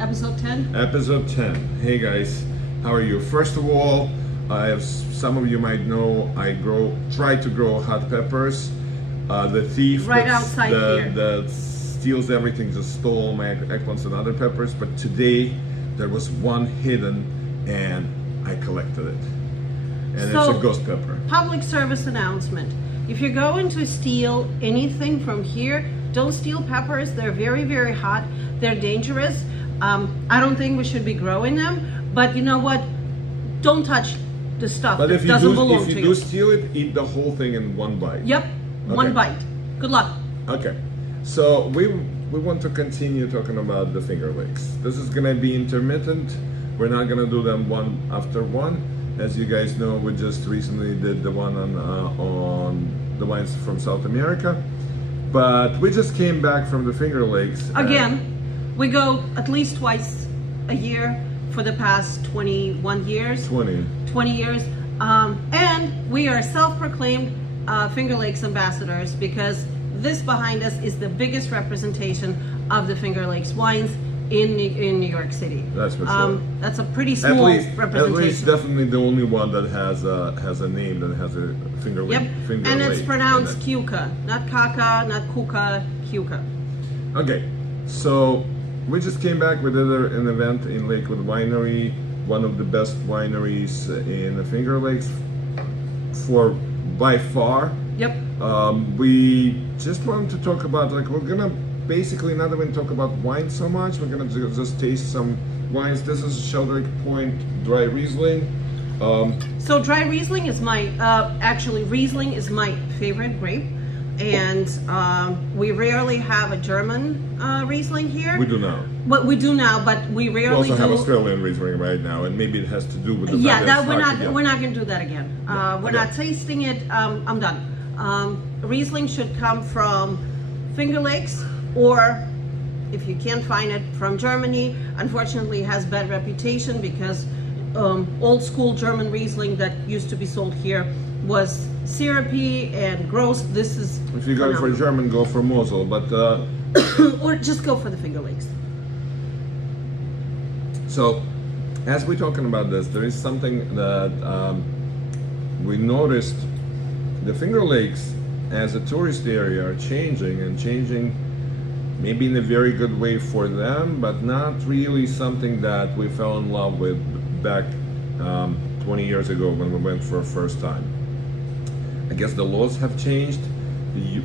Episode 10? Episode 10. Hey guys, how are you? First of all, as some of you might know, I try to grow hot peppers. The thief right outside here that steals everything just stole my eggplants and other peppers, but today there was one hidden and I collected it. And so, it's a ghost pepper. Public service announcement. If you're going to steal anything from here, don't steal peppers. They're very, very hot. They're dangerous. I don't think we should be growing them, but you know what? Don't touch the stuff that doesn't belong to you. If you do steal it, eat the whole thing in one bite. Yep, one bite. Good luck. Okay, so we want to continue talking about the Finger Lakes. This is gonna be intermittent. We're not gonna do them one after one. As you guys know, we just recently did the one on the wines from South America, but we just came back from the Finger Lakes. Again, we go at least twice a year for the past 21 years. 20 years. And we are self-proclaimed Finger Lakes Ambassadors because this behind us is the biggest representation of the Finger Lakes wines in New York City. That's for sure. That's a pretty small representation. At least definitely the only one that has a name that has a Finger Lake. Yep, and it's pronounced Keuka, not Kaka, not Kuka, Keuka. Okay, so we just came back. We did an event in Lakewood Winery, one of the best wineries in the Finger Lakes by far. Yep. We just wanted to talk about, like, we're gonna basically not even talk about wine so much. We're gonna just taste some wines. This is Sheldrake Point Dry Riesling. So dry Riesling is my, actually Riesling is my favorite grape. And we rarely have a German Riesling here. We do now. But we do now, but we rarely do. We also have Australian Riesling right now, and maybe it has to do with the we're not going to do that again. We're not tasting it. I'm done. Riesling should come from Finger Lakes, or if you can't find it, from Germany. Unfortunately, it has bad reputation because old school German Riesling that used to be sold here was syrupy and gross. This is if you go for German, go for Mosel, but or just go for the Finger Lakes. So, as we're talking about this, there is something that we noticed: the Finger Lakes, as a tourist area, are changing, maybe in a very good way for them, but not really something that we fell in love with back 20 years ago when we went for the first time. I guess the laws have changed.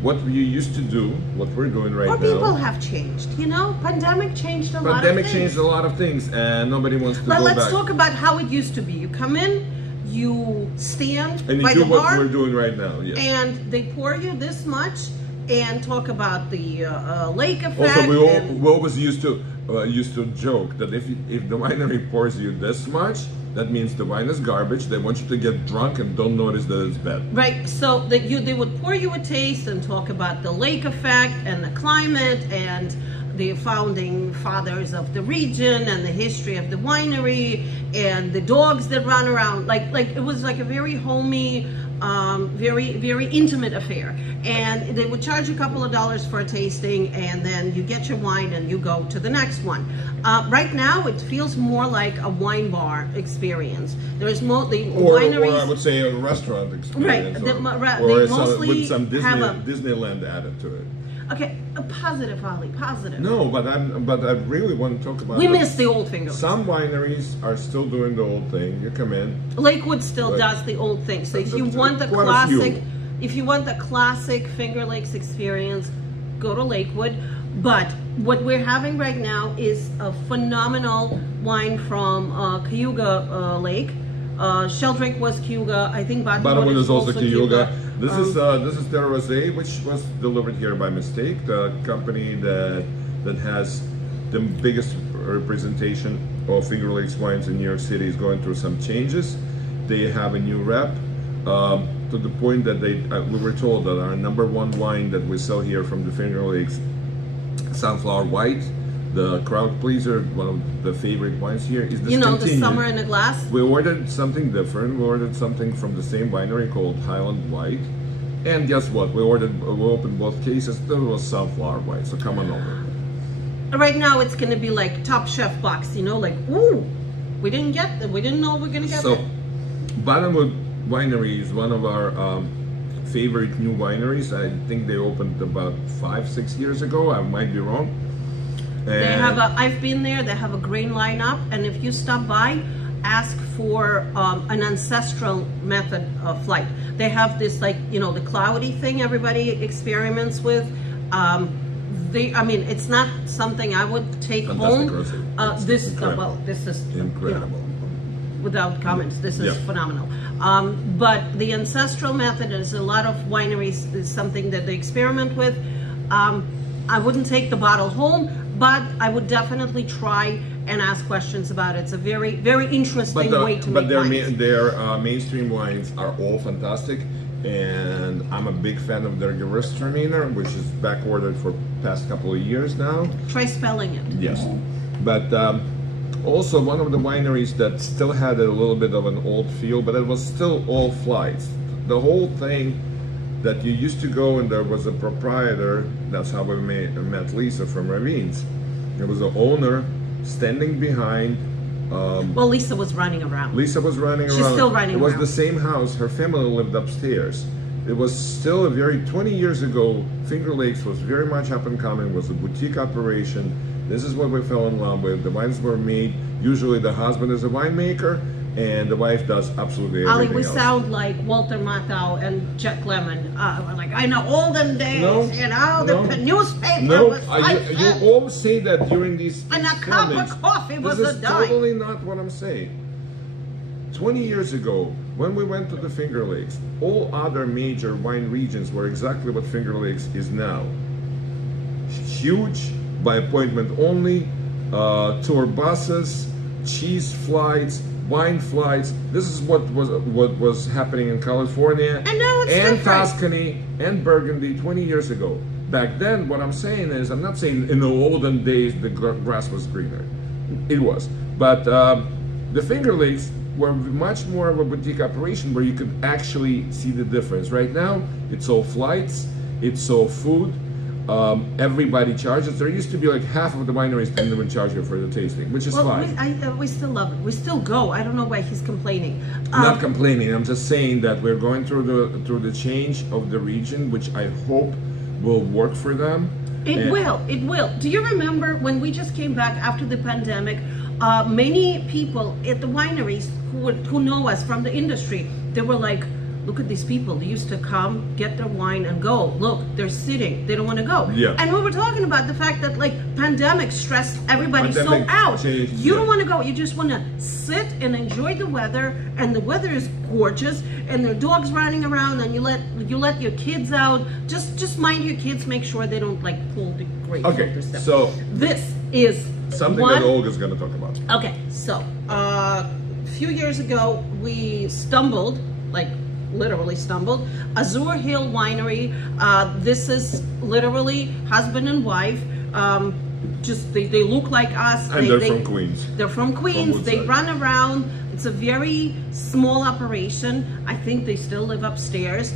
What we used to do, what we're doing right now. People have changed, you know? Pandemic changed a lot of things. Pandemic changed a lot of things, and nobody wants to go back. Let's talk about how it used to be. You come in, you stand and you by do the bar, what we're doing right now, yes. And they pour you this much and talk about the lake effect. Also, we always used to joke that if the winery pours you this much, that means the wine is garbage. They want you to get drunk and don't notice that it's bad. Right. So they would pour you a taste and talk about the lake effect and the climate and the founding fathers of the region and the history of the winery and the dogs that run around. Like it was like a very homey, very, very intimate affair. And they would charge a couple of dollars for a tasting, and then you get your wine and you go to the next one. Right now, it feels more like a wine bar experience. There's wineries, or I would say a restaurant experience, right? Or they mostly with some Disneyland added to it. Okay, positive, Ali, positive. No, but I really want to talk about. We miss the old Finger Lakes. Some wineries are still doing the old thing. You come in. Lakewood still does the old thing. So if you want the classic Finger Lakes experience, go to Lakewood. But what we're having right now is a phenomenal wine from Cayuga Lake. Sheldrake was Cayuga. I think Bottomwood is also Cayuga. This is their rosé, which was delivered here by mistake. The company that has the biggest representation of Finger Lakes wines in New York City is going through some changes. They have a new rep to the point that we were told that our #1 wine that we sell here from the Finger Lakes, Sunflower White, the crowd pleaser, one of the favorite wines here, is discontinued. The summer in a glass. We ordered something different. We ordered something from the same winery called Highland White, and guess what? We opened both cases. There was Sunflower White. So come on over. Right now it's going to be like Top Chef box, you know, like, ooh, we didn't know we're going to get so, that. Bottomwood Winery is one of our favorite new wineries. I think they opened about 5-6 years ago. I might be wrong. They have I've been there. They have a grain lineup, and if you stop by, ask for an ancestral method of flight. They have this, like, you know, the cloudy thing everybody experiments with. I mean, it's not something I would take Fantastic home. rosé. This is incredible. You know, without comments, this is phenomenal. But the ancestral method is a lot of wineries is something that they experiment with. I wouldn't take the bottle home, but I would definitely try and ask questions about it. It's a very, very interesting way to make wines. Their mainstream wines are all fantastic, and I'm a big fan of their Gewürztraminer, which is back ordered for past couple of years now. Try spelling it. Yes, but also one of the wineries that still had a little bit of an old feel, but it was still all flights. The whole thing that you used to go and there was a proprietor. That's how we met Lisa from Ravines. There was an owner standing behind. Well, Lisa was running around. Lisa was running around. She's still running around. It was the same house. Her family lived upstairs. It was still a very, 20 years ago, Finger Lakes was very much up and coming, was a boutique operation. This is what we fell in love with. The wines were made, usually the husband is a winemaker, and the wife does absolutely everything Ali, we else. sound like Walter Matthau and Jack Lemmon. Like, I know olden days, you know, the newspaper was you always say that during these and a cup of coffee was a dime. This is totally not what I'm saying. 20 years ago, when we went to the Finger Lakes, all other major wine regions were exactly what Finger Lakes is now. Huge, by appointment only, tour buses, cheese flights, wine flights. This is what was happening in California and now it's and different. Tuscany and Burgundy 20 years ago. Back then, what I'm saying is, I'm not saying in the olden days the grass was greener. It was. But the Finger Lakes were much more of a boutique operation where you could actually see the difference. Right now, it's all flights, it's all food. Everybody charges. There used to be like half of the wineries didn't even charge you for the tasting, which is fine. We still love it. We still go. I don't know why he's complaining. I'm not complaining. I'm just saying that we're going through the change of the region, which I hope will work for them. It will. Do you remember when we just came back after the pandemic? Many people at the wineries who know us from the industry, they were like, look at these people. They used to come, get their wine and go. Look, they're sitting. They don't want to go. Yeah. And we were talking about the fact that, like, pandemic stressed everybody so out. You don't want to go. You just want to sit and enjoy the weather, and the weather is gorgeous, and there are dogs running around, and you let your kids out. Just mind your kids. Make sure they don't, like, pull the grapes. Okay. So this is something that Olga's going to talk about. Okay. So a few years ago, we stumbled, like, literally stumbled. Azure Hill Winery. This is literally husband and wife. Just they look like us. And they're from Queens. They're from Queens. They run around. It's a very small operation. I think they still live upstairs.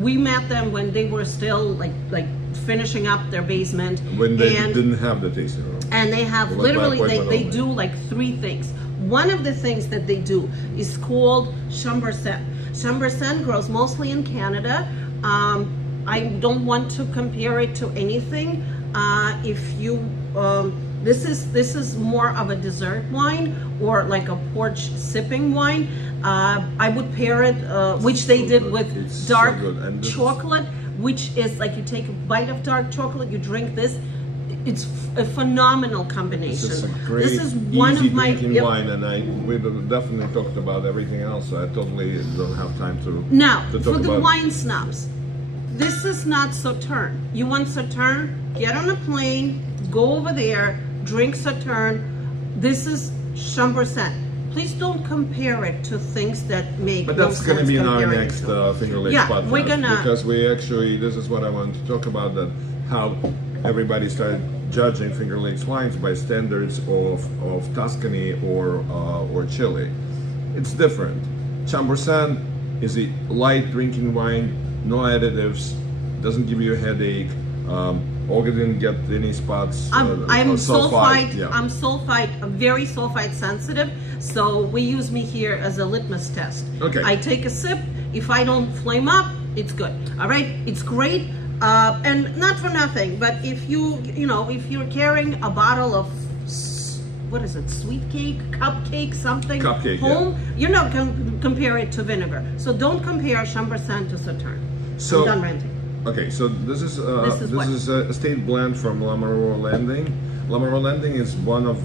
We met them when they were still like finishing up their basement. When they didn't have the tasting room. And they have literally they do like 3 things. One of the things that they do is called Chambourcin. Chambourcin grows mostly in Canada. I don't want to compare it to anything. This is more of a dessert wine or like a porch sipping wine. I would pair it, which they did with dark chocolate, which is like you take a bite of dark chocolate, you drink this. It's a phenomenal combination. This is one of my drinking wine, and we definitely talked about everything else. So I totally don't have time to. Now, for the wine snobs, this is not Sauterne. You want Sauterne? Get on a plane, go over there, drink Sauterne. This is Chambourcin. Please don't compare it to things that make no sense. But that's going to be in our next Finger Lakes podcast. We're gonna, because we actually, this is what I want to talk about, that how everybody started judging Finger Lakes wines by standards of Tuscany or Chile. It's different. Chambourcin is a light drinking wine, no additives, doesn't give you a headache, Olga didn't get any spots. I'm sulfite. Yeah. I'm sulfite, very sulfite sensitive. So we use me here as a litmus test. Okay. I take a sip. If I don't flame up, it's good. All right. It's great. And not for nothing, but if if you're carrying a bottle of, what is it, sweet cake, cupcake, something home, you're not going to compare it to vinegar. So don't compare Chambourcin to Sauterne. So, I'm done ranting. Okay, so this is a state blend from Lamoureux Landing. Lamoureux Landing is one of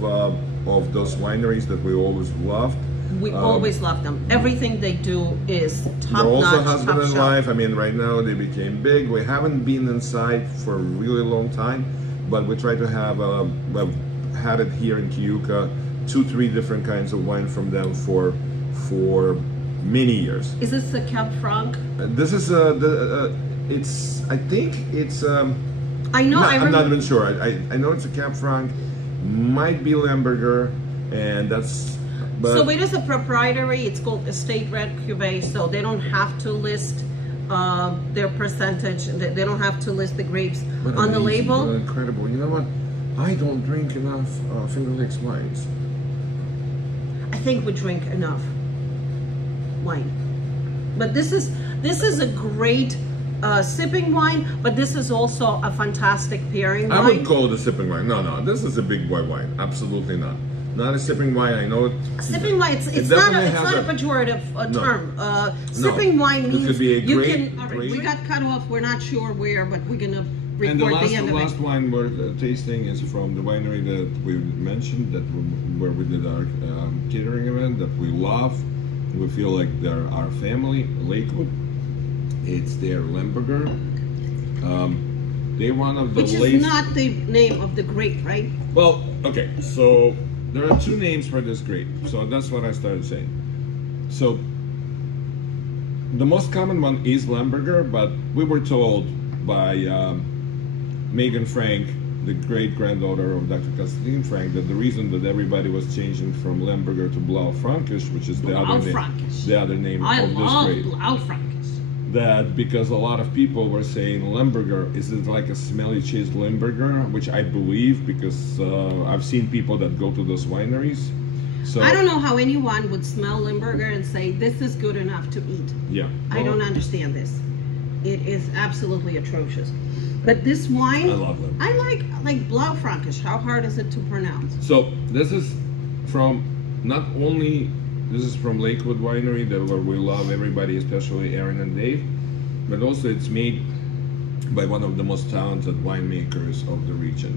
those wineries that we always loved. We always love them. Everything they do is top-notch. They're also husband and wife. I mean, right now they became big. We haven't been inside for a really long time, but we try to have, we've had it here in Kiuka, 2-3 different kinds of wine from them for many years. Is this a Cab Franc? This is I think it's. I know. I'm not even sure. I know it's a Cab Franc, might be Lemberger, and that's. But so it is a proprietary. It's called Estate Red Cuvée, so they don't have to list their percentage. They don't have to list the grapes on the label. Incredible. You know what? I don't drink enough Finger Lakes wines. I think we drink enough wine, but this is a great sipping wine. But this is also a fantastic pairing wine. I would call it a sipping wine. No, this is a big boy wine. Absolutely not. Not a sipping wine. I know it. Sipping wine. It's not a pejorative term. Sipping wine means it could be a you great, can. We got cut off. We're not sure where, but we're gonna record and the end of it. The last wine we're tasting is from the winery that we mentioned, where we did our catering event, that we love. We feel like they're our family, Lakewood. It's their Lemberger. They're one of the Which is not the name of the grape, right? Well, okay, so there are 2 names for this grape. So that's what I started saying. So the most common one is Lemberger, but we were told by Megan Frank, the great-granddaughter of Dr. Constantine Frank, that the reason that everybody was changing from Lemberger to Blaufränkisch, which is the other name of this grape. Blaufränkisch. That because a lot of people were saying Lemberger, is it like a smelly cheese Lemberger, which I believe, because I've seen people that go to those wineries. So I don't know how anyone would smell Lemberger and say this is good enough to eat. Yeah, I don't understand this. It is absolutely atrocious. But this wine, I love them. I like Blaufränkisch. How hard is it to pronounce? So this is from this is from Lakewood Winery, where we love everybody, especially Aaron and Dave. But also it's made by one of the most talented winemakers of the region,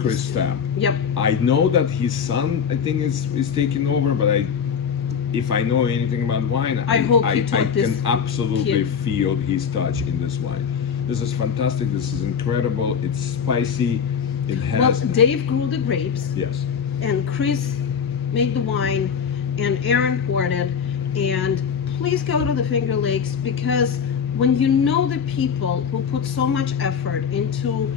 Chris Stamp. Yep. I know that his son, I think, is taking over, but if I know anything about wine, I can absolutely feel his touch in this wine. This is fantastic. This is incredible. It's spicy. It has. Well, Dave grew the grapes. Yes. And Chris made the wine, and Aaron poured it. And please go to the Finger Lakes, because when you know the people who put so much effort into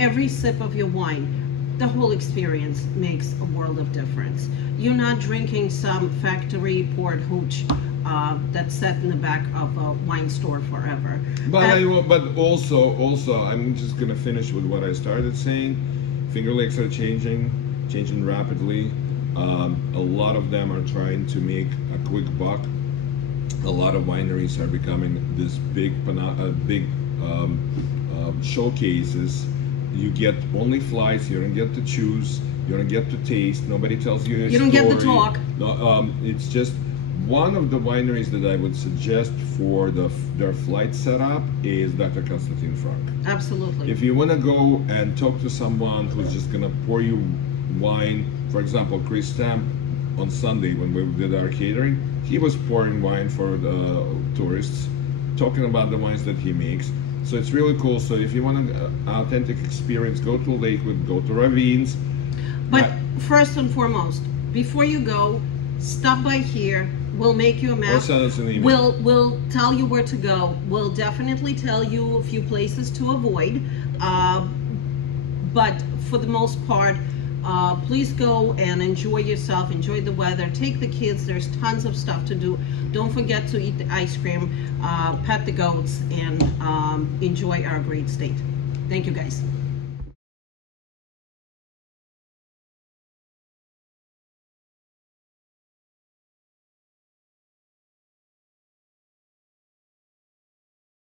every sip of your wine, the whole experience makes a world of difference. You're not drinking some factory poured hooch that's set in the back of a wine store forever. But also, I'm just gonna finish with what I started saying. Finger Lakes are changing rapidly. A lot of them are trying to make a quick buck. A lot of wineries are becoming this big showcases. You get only flights. You don't get to choose. You don't get to taste. Nobody tells you a story. You don't get to talk. No, it's just one of the wineries that I would suggest for their flight setup is Dr. Constantine Frank. Absolutely. If you want to go and talk to someone who's just gonna pour you wine, for example, Chris Stamp on Sunday when we did our catering, he was pouring wine for the tourists, talking about the wines that he makes. So it's really cool. So if you want an authentic experience, go to Lakewood, go to Ravines. But first and foremost, before you go, stop by here. We'll make you a map. Or send us an email. We'll tell you where to go. We'll definitely tell you a few places to avoid. But for the most part, Please go and enjoy yourself, enjoy the weather, take the kids. There's tons of stuff to do. Don't forget to eat the ice cream, pet the goats, and enjoy our great state. Thank you, guys.